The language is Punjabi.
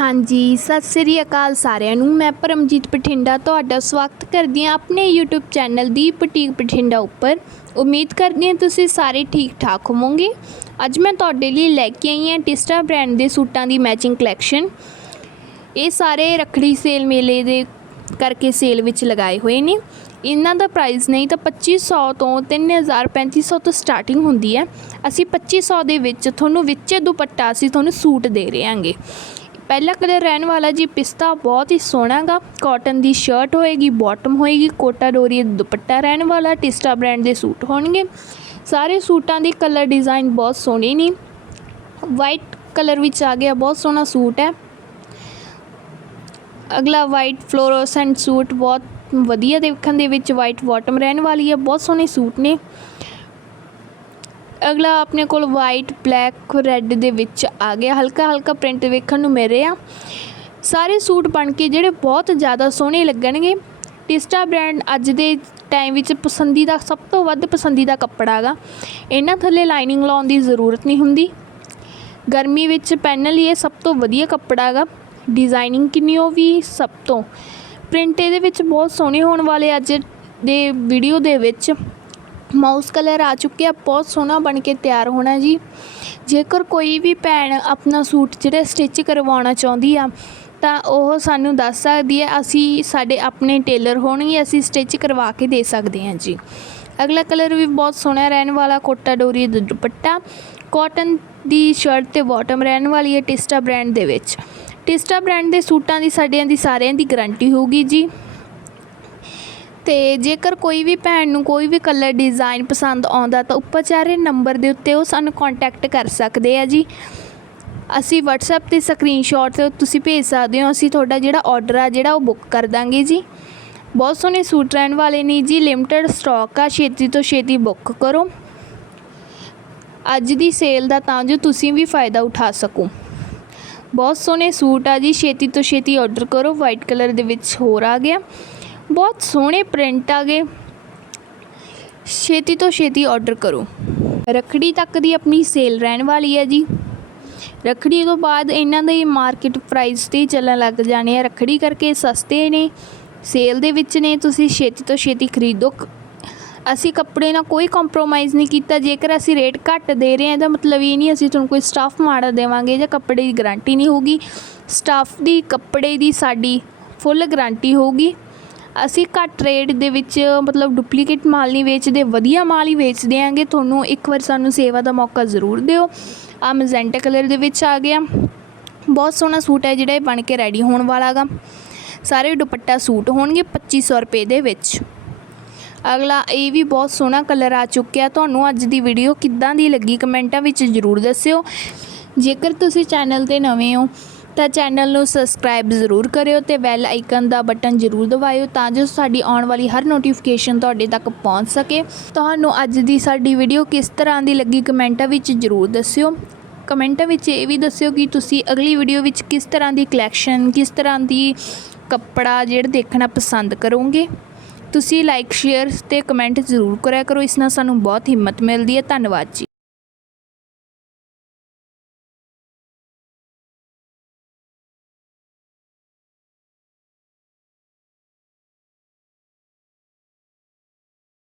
ਹਾਂਜੀ, ਸਤਿ ਸ੍ਰੀ ਅਕਾਲ ਸਾਰਿਆਂ ਨੂੰ। ਮੈਂ ਪਰਮਜੀਤ ਬਠਿੰਡਾ, ਤੁਹਾਡਾ ਸਵਾਗਤ ਕਰਦੀ ਹਾਂ ਆਪਣੇ YouTube ਚੈਨਲ ਦੀ ਬੁਟੀਕ ਬਠਿੰਡਾ ਉੱਪਰ। ਉਮੀਦ ਕਰਦੀ ਹਾਂ ਤੁਸੀਂ ਸਾਰੇ ਠੀਕ ਠਾਕ ਹੋਵੋਗੇ। ਅੱਜ ਮੈਂ ਤੁਹਾਡੇ ਲਈ ਲੈ ਕੇ ਆਈ ਹਾਂ ਟਿਸਟਾ ਬ੍ਰਾਂਡ ਦੇ ਸੂਟਾਂ ਦੀ ਮੈਚਿੰਗ ਕਲੈਕਸ਼ਨ। ਇਹ ਸਾਰੇ ਰੱਖੜੀ ਸੇਲ ਮੇਲੇ ਦੇ ਕਰਕੇ ਸੇਲ ਵਿੱਚ ਲਗਾਏ ਹੋਏ ਨੇ। ਇਹਨਾਂ ਦਾ ਪ੍ਰਾਈਸ ਨਹੀਂ ਤਾਂ 2500 ਤੋਂ 3000 3500 ਤੋਂ ਸਟਾਰਟਿੰਗ ਹੁੰਦੀ ਹੈ। ਅਸੀਂ 2500 ਦੇ ਵਿੱਚ ਤੁਹਾਨੂੰ ਵਿੱਚ ਦੁਪੱਟਾ ਅਸੀਂ ਤੁਹਾਨੂੰ ਸੂਟ ਦੇ ਰਹੇ ਹਾਂਗੇ ਪਹਿਲਾ ਕਲਰ ਰਹਿਣ ਵਾਲਾ ਜੀ, ਪਿਸਤਾ ਬਹੁਤ ਹੀ ਸੋਹਣਾ ਗਾ। ਕਾਟਨ ਦੀ ਸ਼ਰਟ ਹੋਏਗੀ ਬਾਟਮ ਹੋਏਗੀ, ਕੋਟਾ ਡੋਰੀ ਦੁਪੱਟਾ ਰਹਿਣ ਵਾਲਾ ਟਿਸਟਾ ਬ੍ਰਾਂਡ ਦੇ ਸੂਟ ਹੋਣਗੇ। ਸਾਰੇ ਸੂਟਾਂ ਦੀ ਕਲਰ ਡਿਜ਼ਾਈਨ ਬਹੁਤ ਸੋਹਣੇ ਨੇ। ਵਾਈਟ ਕਲਰ ਵਿੱਚ ਆ ਗਿਆ, ਬਹੁਤ ਸੋਹਣਾ ਸੂਟ ਹੈ। ਅਗਲਾ ਵਾਈਟ ਫਲੋਰੋਸੈਂਟ ਸੂਟ ਬਹੁਤ ਵਧੀਆ ਦੇਖਣ ਦੇ ਵਿੱਚ ਵਾਈਟ ਬਾਟਮ ਰਹਿਣ ਵਾਲੀ ਹੈ, ਬਹੁਤ ਸੋਹਣੇ ਸੂਟ ਨੇ। ਅਗਲਾ ਆਪਣੇ ਕੋਲ ਵਾਈਟ ਬਲੈਕ ਰੈੱਡ ਦੇ ਵਿੱਚ ਆ ਗਿਆ। ਹਲਕਾ ਹਲਕਾ ਪ੍ਰਿੰਟ ਵੇਖਣ ਨੂੰ ਮਿਲ ਰਿਹਾ। ਸਾਰੇ ਸੂਟ ਬਣ ਕੇ ਜਿਹੜੇ ਬਹੁਤ ਜ਼ਿਆਦਾ ਸੋਹਣੇ ਲੱਗਣਗੇ। ਟਿਸਟਾ ਬ੍ਰਾਂਡ ਅੱਜ ਦੇ ਟਾਈਮ ਵਿੱਚ ਪਸੰਦੀਦਾ, ਸਭ ਤੋਂ ਵੱਧ ਪਸੰਦੀਦਾ ਕੱਪੜਾ ਹੈਗਾ ਇਹਨਾਂ ਥੱਲੇ ਲਾਈਨਿੰਗ ਲਾਉਣ ਦੀ ਜ਼ਰੂਰਤ ਨਹੀਂ ਹੁੰਦੀ। ਗਰਮੀ ਵਿੱਚ ਪਹਿਨਣ ਲਈ ਇਹ ਸਭ ਤੋਂ ਵਧੀਆ ਕੱਪੜਾ ਹੈਗਾ ਡਿਜ਼ਾਈਨਿੰਗ ਕਿੰਨੀ ਉਹ ਵੀ ਸਭ ਤੋਂ। ਪ੍ਰਿੰਟ ਇਹਦੇ ਵਿੱਚ ਬਹੁਤ ਸੋਹਣੇ ਹੋਣ ਵਾਲੇ ਅੱਜ ਦੇ ਵੀਡੀਓ ਦੇ ਵਿੱਚ। ਮਾਊਸ ਕਲਰ ਆ ਚੁੱਕਿਆ ਬਹੁਤ ਸੋਹਣਾ ਬਣ ਕੇ ਤਿਆਰ ਹੋਣਾ ਜੀ। ਜੇਕਰ ਕੋਈ ਵੀ ਭੈਣ ਆਪਣਾ ਸੂਟ ਜਿਹੜਾ ਸਟਿਚ ਕਰਵਾਉਣਾ ਚਾਹੁੰਦੀ ਆ, ਤਾਂ ਉਹ ਸਾਨੂੰ ਦੱਸ ਸਕਦੀ ਹੈ, ਅਸੀਂ ਸਾਡੇ ਆਪਣੇ ਟੇਲਰ ਹੋਣਗੇ, ਅਸੀਂ ਸਟਿਚ ਕਰਵਾ ਕੇ ਦੇ ਸਕਦੇ ਹਾਂ ਜੀ। ਅਗਲਾ ਕਲਰ ਵੀ ਬਹੁਤ ਸੋਹਣਾ ਰਹਿਣ ਵਾਲਾ, ਕੋਟਾ ਡੋਰੀ ਦਾ ਦੁਪੱਟਾ। ਕਾਟਨ ਦੀ ਸ਼ਰਟ ਤੇ ਬਾਟਮ ਰਹਿਣ ਵਾਲੀ ਹੈ ਟਿਸਟਾ ਬ੍ਰਾਂਡ ਦੇ ਵਿੱਚ। ਟਿਸਟਾ ਬ੍ਰਾਂਡ ਦੇ ਸੂਟਾਂ ਦੀ ਸਾਡਿਆਂ ਦੀ ਸਾਰਿਆਂ ਦੀ ਗਾਰੰਟੀ ਹੋਊਗੀ ਜੀ। ਤੇ ਜੇਕਰ ਕੋਈ ਵੀ ਭੈਣ ਨੂੰ ਕੋਈ ਵੀ ਕਲਰ ਡਿਜ਼ਾਈਨ ਪਸੰਦ ਆਉਂਦਾ ਤਾਂ ਉੱਪਰ ਚਾਹ ਨੰਬਰ ਦੇ ਉੱਤੇ ਉਹ ਸਾਨੂੰ ਕੰਟੈਕਟ ਕਰ ਸਕਦੇ ਆ ਜੀ। ਅਸੀਂ WhatsApp ਤੇ ਸਕਰੀਨਸ਼ਾਟ ਤੇ ਤੁਸੀਂ ਭੇਜ ਸਕਦੇ ਹੋ, ਅਸੀਂ ਤੁਹਾਡਾ ਜਿਹੜਾ ਆਰਡਰ ਆ, ਜਿਹੜਾ ਉਹ ਬੁੱਕ ਕਰ ਦਾਂਗੇ ਜੀ। ਬਹੁਤ ਸੋਹਣੇ ਸੂਟ ਰਹਿਣ ਵਾਲੇ ਨੇ ਜੀ ਲਿਮਟਿਡ ਸਟਾਕ ਆ, ਛੇਤੀ ਤੋਂ ਛੇਤੀ ਬੁੱਕ ਕਰੋ। ਅੱਜ ਦੀ ਸੇਲ ਦਾ ਤਾਂ ਜੋ ਤੁਸੀਂ ਵੀ ਫਾਇਦਾ ਉਠਾ ਸਕੋ। ਬਹੁਤ ਸੋਹਣੇ ਸੂਟ ਆ ਜੀ, ਛੇਤੀ ਤੋਂ ਛੇਤੀ ਆਰਡਰ ਕਰੋ ਵਾਈਟ ਕਲਰ ਦੇ ਵਿੱਚ ਹੋਰ ਆ ਗਿਆ। ਬਹੁਤ ਸੋਹਣੇ ਪ੍ਰਿੰਟ ਆ ਗਏ। ਛੇਤੀ ਤੋਂ ਛੇਤੀ ਆਰਡਰ ਕਰੋ। ਰੱਖੜੀ ਤੱਕ ਦੀ ਆਪਣੀ ਸੇਲ ਰਹਿਣ ਵਾਲੀ ਹੈ ਜੀ। ਰੱਖੜੀ ਤੋਂ ਬਾਅਦ ਇਹਨਾਂ ਦੇ ਮਾਰਕੀਟ ਪ੍ਰਾਈਸ ਤੇ ਹੀ ਚੱਲਣ ਲੱਗ ਜਾਣੇ ਆ। ਰੱਖੜੀ ਕਰਕੇ ਸਸਤੇ ਨੇ ਸੇਲ ਦੇ ਵਿੱਚ ਨੇ, ਤੁਸੀਂ ਛੇਤੀ ਤੋਂ ਛੇਤੀ ਖਰੀਦੋ। ਕ- ਅਸੀਂ ਕੱਪੜੇ ਨਾਲ ਕੋਈ ਕੰਪਰੋਮਾਈਜ਼ ਨਹੀਂ ਕੀਤਾ। ਜੇਕਰ ਅਸੀਂ ਰੇਟ ਘੱਟ ਦੇ ਰਹੇ ਹਾਂ, ਤਾਂ ਮਤਲਬ ਇਹ ਨਹੀਂ ਅਸੀਂ ਤੁਹਾਨੂੰ ਕੋਈ ਸਟਾਫ ਮਾੜਾ ਦੇਵਾਂਗੇ ਜਾਂ ਕੱਪੜੇ ਦੀ ਗਾਰੰਟੀ ਨਹੀਂ ਹੋਊਗੀ। ਸਟਾਫ ਦੀ, ਕੱਪੜੇ ਦੀ ਸਾਡੀ ਫੁੱਲ ਗਾਰੰਟੀ ਹੋਊਗੀ। ਅਸੀਂ ਘੱਟ ਰੇਟ ਦੇ ਵਿੱਚ ਮਤਲਬ ਡੁਪਲੀਕੇਟ ਮਾਲ ਨਹੀਂ ਵੇਚਦੇ, ਵਧੀਆ ਮਾਲ ਹੀ ਵੇਚਦੇ ਆਂਗੇ ਤੁਹਾਨੂੰ ਇੱਕ ਵਾਰ ਸਾਨੂੰ ਸੇਵਾ ਦਾ ਮੌਕਾ ਜ਼ਰੂਰ ਦਿਓ। ਆ ਮਜੈਂਟਾ ਕਲਰ ਦੇ ਵਿੱਚ ਆ ਗਿਆ। ਬਹੁਤ ਸੋਹਣਾ ਸੂਟ ਹੈ ਜਿਹੜਾ ਇਹ ਬਣ ਕੇ ਰੈਡੀ ਹੋਣ ਵਾਲਾ ਗਾ। ਸਾਰੇ ਦੁਪੱਟਾ ਸੂਟ ਹੋਣਗੇ 2500 ਰੁਪਏ ਦੇ ਵਿੱਚ। ਅਗਲਾ, ਇਹ ਵੀ ਬਹੁਤ ਸੋਹਣਾ ਕਲਰ ਆ ਚੁੱਕਿਆ। ਤੁਹਾਨੂੰ ਅੱਜ ਦੀ ਵੀਡੀਓ ਕਿੱਦਾਂ ਦੀ ਲੱਗੀ ਕਮੈਂਟਾਂ ਵਿੱਚ ਜ਼ਰੂਰ ਦੱਸਿਓ। ਜੇਕਰ ਤੁਸੀਂ ਚੈਨਲ ਤੇ ਨਵੇਂ ਹੋ, ਤਾਂ ਚੈਨਲ ਨੂੰ ਸਬਸਕ੍ਰਾਈਬ ਜ਼ਰੂਰ ਕਰਿਓ ਤੇ ਬੈਲ ਆਈਕਨ ਦਾ ਬਟਨ ਜ਼ਰੂਰ ਦਬਾਇਓ ਤਾਂ ਜੋ ਸਾਡੀ ਆਉਣ ਵਾਲੀ ਹਰ ਨੋਟੀਫਿਕੇਸ਼ਨ ਤੁਹਾਡੇ ਤੱਕ ਪਹੁੰਚ ਸਕੇ। ਤੁਹਾਨੂੰ ਅੱਜ ਦੀ ਸਾਡੀ ਵੀਡੀਓ ਕਿਸ ਤਰ੍ਹਾਂ ਦੀ ਲੱਗੀ ਕਮੈਂਟਾਂ ਵਿੱਚ ਜ਼ਰੂਰ ਦੱਸਿਓ। ਕਮੈਂਟਾਂ ਵਿੱਚ ਇਹ ਵੀ ਦੱਸਿਓ ਕਿ ਤੁਸੀਂ ਅਗਲੀ ਵੀਡੀਓ ਵਿੱਚ ਕਿਸ ਤਰ੍ਹਾਂ ਦੀ ਕਲੈਕਸ਼ਨ ਕਿਸ ਤਰ੍ਹਾਂ ਦੀ ਕੱਪੜਾ ਜਿਹੜਾ ਦੇਖਣਾ ਪਸੰਦ ਕਰੋਗੇ। ਤੁਸੀਂ ਲਾਈਕ ਸ਼ੇਅਰ ਤੇ ਕਮੈਂਟ ਜ਼ਰੂਰ ਕਰਿਆ ਕਰੋ। ਇਸ ਨਾਲ ਸਾਨੂੰ ਬਹੁਤ ਹਿੰਮਤ ਮਿਲਦੀ ਹੈ। ਧੰਨਵਾਦ ਜੀ।